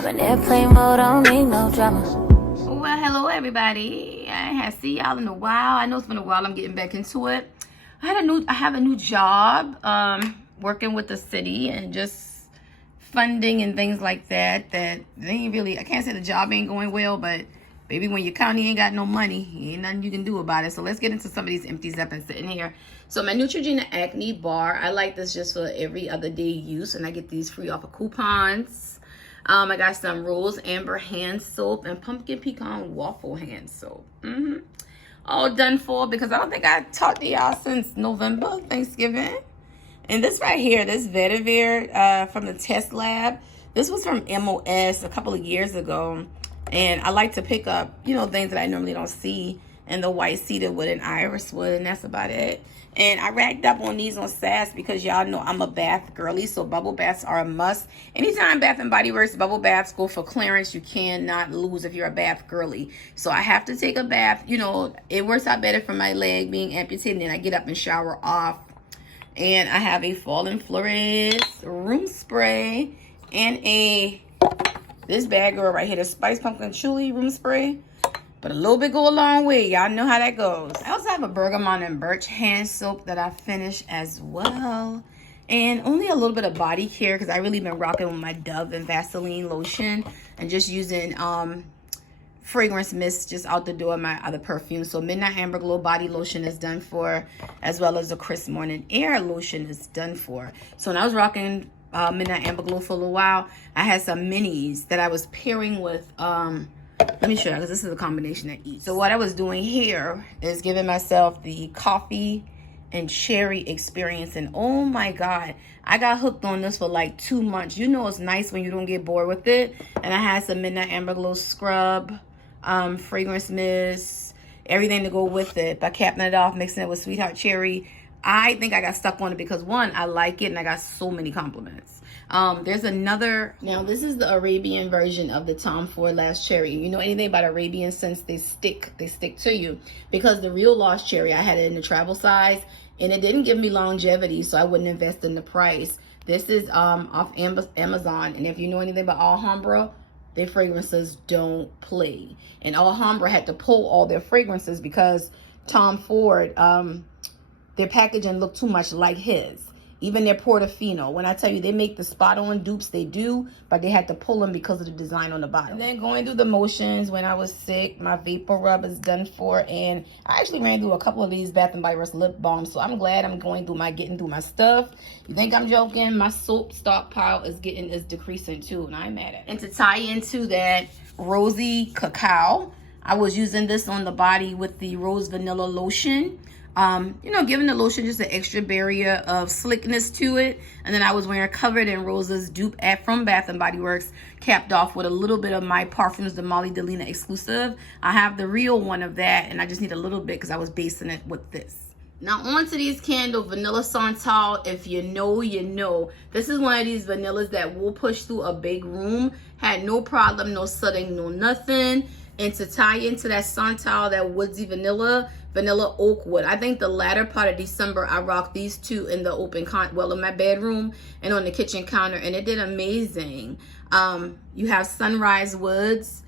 I'm in airplane mode, I don't need no drama. Well, hello everybody. I have see y'all in a while. I know it's been a while. I'm getting back into it. I have a new job, working with the city and just funding and things like that. That they ain't really. I can't say the job ain't going well, but baby, when your county ain't got no money, ain't nothing you can do about it. So let's get into some of these empties I've been sitting here. So my Neutrogena Acne Bar, I like this just for every other day use, and I get these free off of coupons. I got some Rose Amber hand soap and pumpkin pecan waffle hand soap. All done for because I don't think I talked to y'all since November, Thanksgiving. And this right here, this vetiver from the test lab, this was from MOS a couple of years ago. And I like to pick up, you know, things that I normally don't see. And the white cedar wood and iris wood, and that's about it. And I racked up on these on SAS because y'all know I'm a bath girly, so bubble baths are a must. Anytime Bath & Body Works bubble baths go for clearance, you cannot lose if you're a bath girly. So I have to take a bath. You know, it works out better for my leg being amputated, and I get up and shower off. And I have a Fallen Flores room spray and this bad girl right here, the Spice Pumpkin Chili room spray. But a little bit go a long way. Y'all know how that goes. I also have a Bergamot and Birch hand soap that I finished as well. And only a little bit of body care because I really been rocking with my Dove and Vaseline lotion. And just using fragrance mist just out the door, my other perfume. So Midnight Amber Glow body lotion is done for. As well as the Crisp Morning Air lotion is done for. So when I was rocking Midnight Amber Glow for a little while, I had some minis that I was pairing with... let me show you because this is a combination that eats. So what I was doing here is giving myself the coffee and cherry experience. And oh my God, I got hooked on this for like 2 months. You know it's nice when you don't get bored with it. And I had some Midnight Amber Glow scrub, fragrance mist, everything to go with it. By capping it off, mixing it with Sweetheart Cherry. I think I got stuck on it because one, I like it and I got so many compliments. There's another, now this is the Arabian version of the Tom Ford Lost Cherry. You know anything about Arabian scents, they stick to you. Because the real Lost Cherry, I had it in the travel size and it didn't give me longevity, so I wouldn't invest in the price. This is off Amazon, and if you know anything about Alhambra, their fragrances don't play. And Alhambra had to pull all their fragrances because Tom Ford, their packaging looked too much like his. Even their Portofino. When I tell you they make the spot on dupes, they do, but they had to pull them because of the design on the bottom. And then going through the motions when I was sick, my vapor rub is done for, and I actually ran through a couple of these Bath & Body Works lip balms, so I'm glad I'm getting through my stuff. You think I'm joking? My soap stockpile is decreasing too, and I'm mad at it. And to tie into that rosy cacao, I was using this on the body with the Rose Vanilla Lotion. You know, giving the lotion just an extra barrier of slickness to it. And then I was wearing Covered in Roses dupe from Bath & Body Works, capped off with a little bit of my Parfums de Molly Delina exclusive. I have the real one of that, and I just need a little bit because I was basing it with this. Now on to these candles, Vanilla Santal. If you know, you know. This is one of these vanillas that will push through a big room. Had no problem, no sudding, no nothing. And to tie into that Santal, that woodsy vanilla oak wood. I think the latter part of December, I rocked these two in the in my bedroom and on the kitchen counter, and it did amazing. You have Sunrise Woods.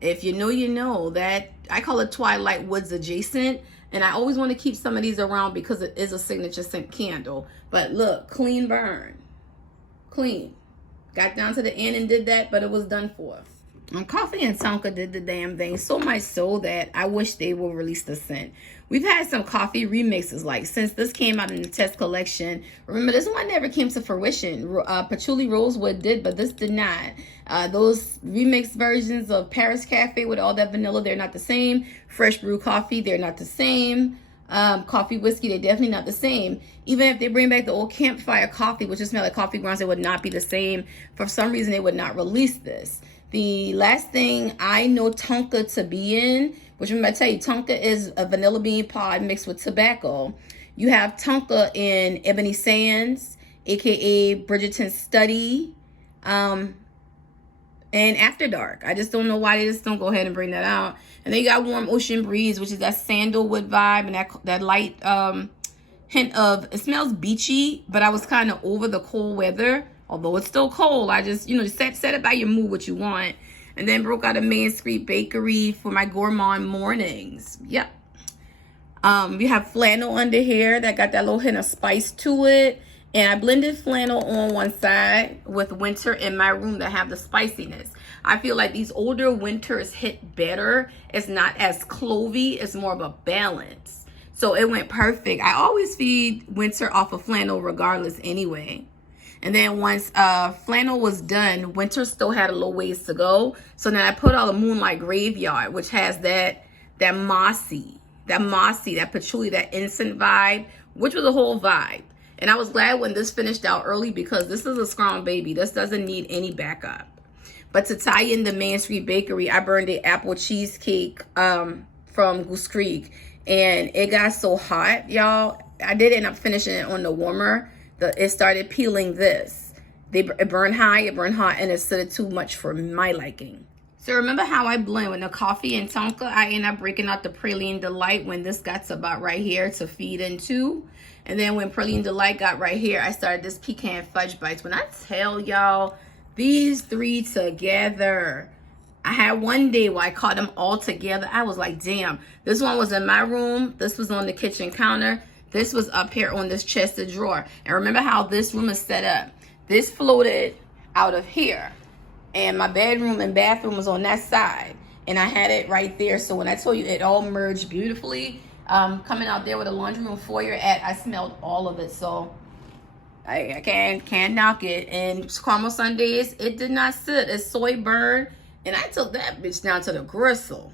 If you know, you know. That I call it Twilight Woods adjacent, and I always want to keep some of these around because it is a signature scent candle. But look, clean burn, clean. Got down to the end and did that, but it was done for. Coffee and Tonka did the damn thing, so much so that I wish they would release the scent. We've had some coffee remixes, like since this came out in the test collection. Remember, this one never came to fruition. Patchouli Rosewood did, but this did not. Those remixed versions of Paris Cafe with all that vanilla, they're not the same. Fresh Brew Coffee, they're not the same. Coffee Whiskey, they're definitely not the same. Even if they bring back the old Campfire Coffee, which just smelled like coffee grounds, it would not be the same. For some reason, they would not release this. The last thing I know Tonka to be in, which I'm going to tell you, Tonka is a vanilla bean pod mixed with tobacco. You have Tonka in Ebony Sands, aka Bridgerton Study, and After Dark. I just don't know why they just don't go ahead and bring that out. And then you got Warm Ocean Breeze, which is that sandalwood vibe and that light hint of, it smells beachy, but I was kind of over the cold weather. Although it's still cold, I just, set it by your mood what you want. And then broke out a Main Street Bakery for my gourmand mornings. Yep. We have flannel under here that got that little hint of spice to it. And I blended flannel on one side with winter in my room to have the spiciness. I feel like these older winters hit better. It's not as clovey. It's more of a balance. So it went perfect. I always feed winter off of flannel regardless anyway. And then once flannel was done, winter still had a little ways to go. So then I put out a Moonlight Graveyard, which has that mossy, that patchouli, that incense vibe, which was a whole vibe. And I was glad when this finished out early because this is a strong baby. This doesn't need any backup. But to tie in the Main Street Bakery, I burned the apple cheesecake from Goose Creek. And it got so hot, y'all. I did end up finishing it on the warmer. It started peeling this. It burned high, it burned hot, and it stood too much for my liking. So remember how I blend with the coffee and tonka? I end up breaking out the Praline Delight when this got to about right here to feed into. And then when Praline Delight got right here, I started this Pecan Fudge Bites. When I tell y'all, these three together, I had one day where I caught them all together. I was like, damn. This one was in my room. This was on the kitchen counter. This was up here on this chest of drawer. And remember how this room is set up. This floated out of here. And my bedroom and bathroom was on that side. And I had it right there. So when I told you it all merged beautifully, coming out there with a laundry room foyer at, I smelled all of it. So I can't knock it. And caramel sundaes, it did not sit. It's soy burn. And I took that bitch down to the gristle.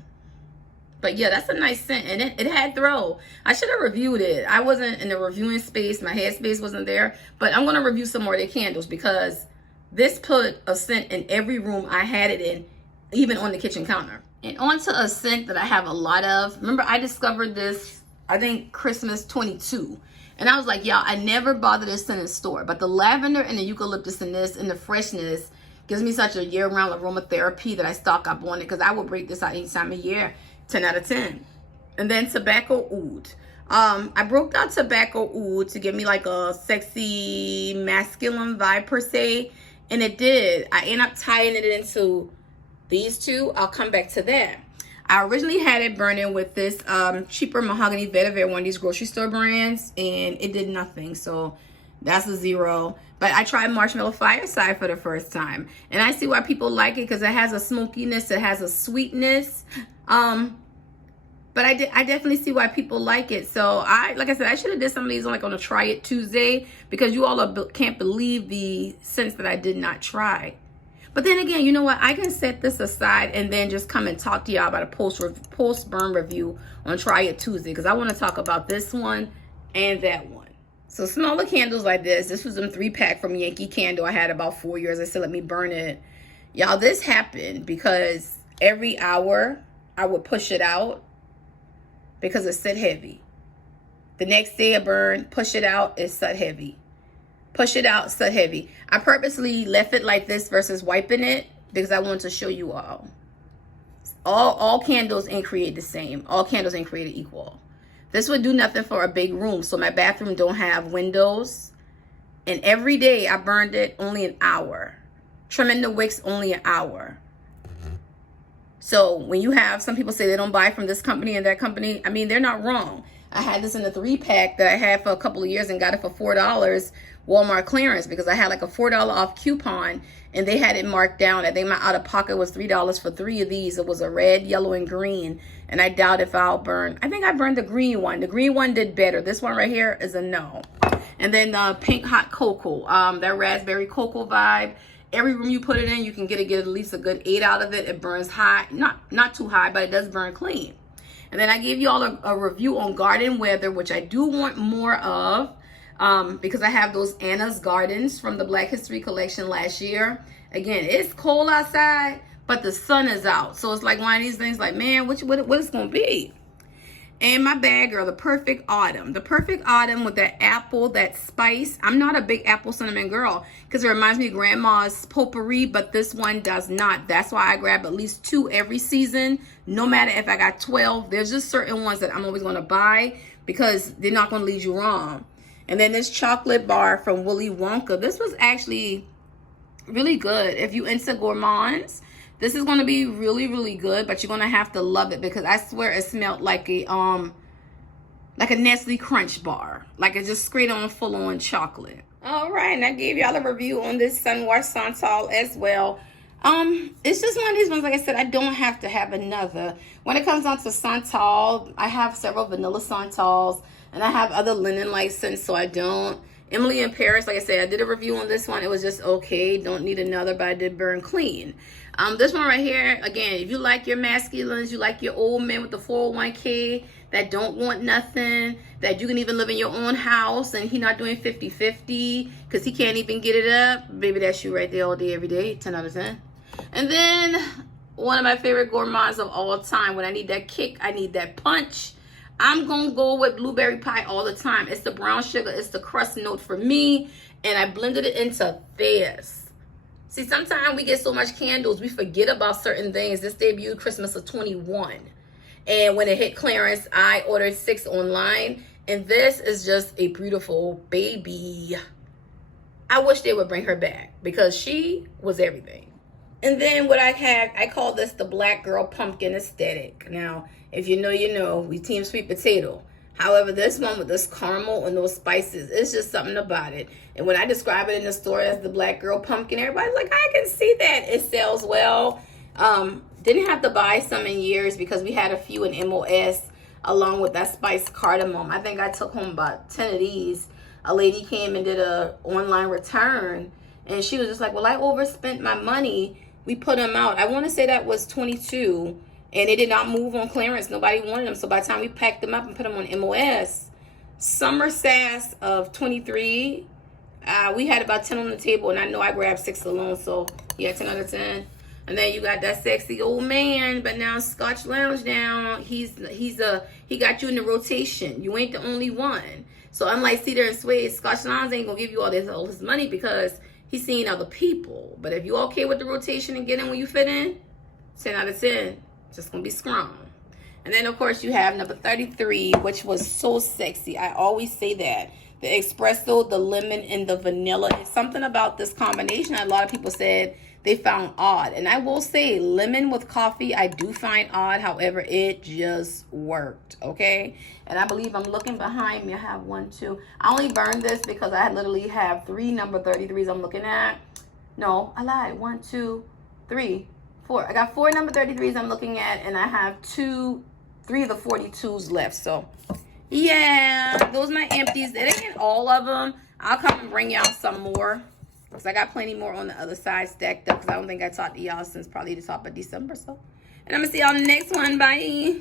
But yeah, that's a nice scent. And it had throw. I should have reviewed it. I wasn't in the reviewing space. My head space wasn't there. But I'm going to review some more of their candles because this put a scent in every room I had it in, even on the kitchen counter. And onto a scent that I have a lot of. Remember, I discovered this, I think, Christmas 22. And I was like, y'all, I never bothered this scent in the store. But the lavender and the eucalyptus in this and the freshness gives me such a year-round aromatherapy that I stock up on it because I will break this out any time of year. 10 out of 10. And then tobacco oud. I broke out tobacco oud to give me like a sexy masculine vibe per se. And it did. I ended up tying it into these two. I'll come back to that. I originally had it burning with this cheaper mahogany vetiver, one of these grocery store brands, and it did nothing. So that's a 0. But I tried Marshmallow Fireside for the first time. And I see why people like it because it has a smokiness, it has a sweetness. But I definitely see why people like it. So like I said, I should have did some of these on a Try It Tuesday because you all can't believe the scents that I did not try. But then again, you know what? I can set this aside and then just come and talk to y'all about a post burn review on Try It Tuesday because I want to talk about this one and that one. So smaller candles like this. This was them 3-pack from Yankee Candle. I had about 4 years. I said, let me burn it. Y'all, this happened because every hour I would push it out because it set heavy. The next day I burned, push it out, it set heavy. Push it out, set heavy. I purposely left it like this versus wiping it because I wanted to show you all. All candles ain't created the same. All candles ain't created equal. This would do nothing for a big room. So my bathroom don't have windows. And every day I burned it only an hour. Trimming the wicks only an hour. So when you have some people say they don't buy from this company and that company, I mean, they're not wrong. I had this in a 3-pack that I had for a couple of years and got it for $4 Walmart clearance because I had like a $4 off coupon and they had it marked down. I think my out of pocket was $3 for 3 of these. It was a red, yellow, and green. And I doubt if I'll burn. I think I burned the green one. The green one did better. This one right here is a no. And then the pink hot cocoa, that raspberry cocoa vibe. Every room you put it in, you can get at least a good 8 out of it. It burns high, not too high, but it does burn clean. And then I gave you all a review on Garden Weather, which I do want more of because I have those Anna's Gardens from the Black History Collection last year. Again, it's cold outside, but the sun is out. So it's like one of these things like, man, what it's going to be? And my bag, girl, the Perfect Autumn. The Perfect Autumn with that apple, that spice. I'm not a big apple cinnamon girl because it reminds me of Grandma's potpourri, but this one does not. That's why I grab at least 2 every season. No matter if I got 12, there's just certain ones that I'm always going to buy because they're not going to lead you wrong. And then this chocolate bar from Willy Wonka. This was actually really good. If you into gourmands, this is going to be really, really good, but you're going to have to love it because I swear it smelled like a Nestle Crunch bar. Like it just straight on full on chocolate. All right, and I gave y'all a review on this Sunwash Santal as well. It's just one of these ones, like I said, I don't have to have another. When it comes down to Santal, I have several vanilla Santals, and I have other linen license, so I don't. Emily in Paris, like I said, I did a review on this one. It was just okay. Don't need another, but I did burn clean. This one right here, again, if you like your masculines, you like your old men with the 401k that don't want nothing, that you can even live in your own house and he not doing 50-50 because he can't even get it up. Baby, that's you right there all day, every day, 10 out of 10. And then one of my favorite gourmands of all time, when I need that kick, I need that punch, I'm going to go with blueberry pie all the time. It's the brown sugar. It's the crust note for me. And I blended it into this. See, sometimes we get so much candles, we forget about certain things. This debuted Christmas of 21. And when it hit clearance, I ordered 6 online. And this is just a beautiful baby. I wish they would bring her back because she was everything. And then what I have, I call this the Black Girl Pumpkin Aesthetic. Now, if you know, you know, we team sweet potato. However, this one with this caramel and those spices, it's just something about it. And when I describe it in the store as the Black Girl Pumpkin, everybody's like, I can see that. It sells well. Didn't have to buy some in years because we had a few in MOS along with that spiced cardamom. I think I took home about 10 of these. A lady came and did a online return. And she was just like, well, I overspent my money. We put them out. I want to say that was 22, and they did not move on clearance. Nobody wanted them. So by the time we packed them up and put them on MOS, Summer Sass of 23, we had about 10 on the table, and I know I grabbed 6 alone. So yeah, 10 out of 10. And then you got that sexy old man, but now Scotch Lounge down. He got you in the rotation. You ain't the only one. So unlike Cedar and Suede, Scotch Lounge ain't gonna give you all his money because he's seeing other people. But if you okay with the rotation and get in when you fit in, 10 out of 10. Just gonna be strong. And then of course you have number 33, which was so sexy. I always say that. The espresso, the lemon, and the vanilla. It's something about this combination a lot of people said they found odd. And I will say lemon with coffee, I do find odd. However, it just worked, okay? And I believe I'm looking behind me. I have 1, 2. I only burned this because I literally have 3 number 33s I'm looking at. No, I lied. 1, 2, 3, 4. I got 4 number 33s I'm looking at, and I have 3 of the 42s left. So, yeah, those are my empties. That ain't all of them. I'll come and bring y'all some more. Because I got plenty more on the other side stacked up. Because I don't think I talked to y'all since probably the top of December. So, and I'm going to see y'all in the next one. Bye.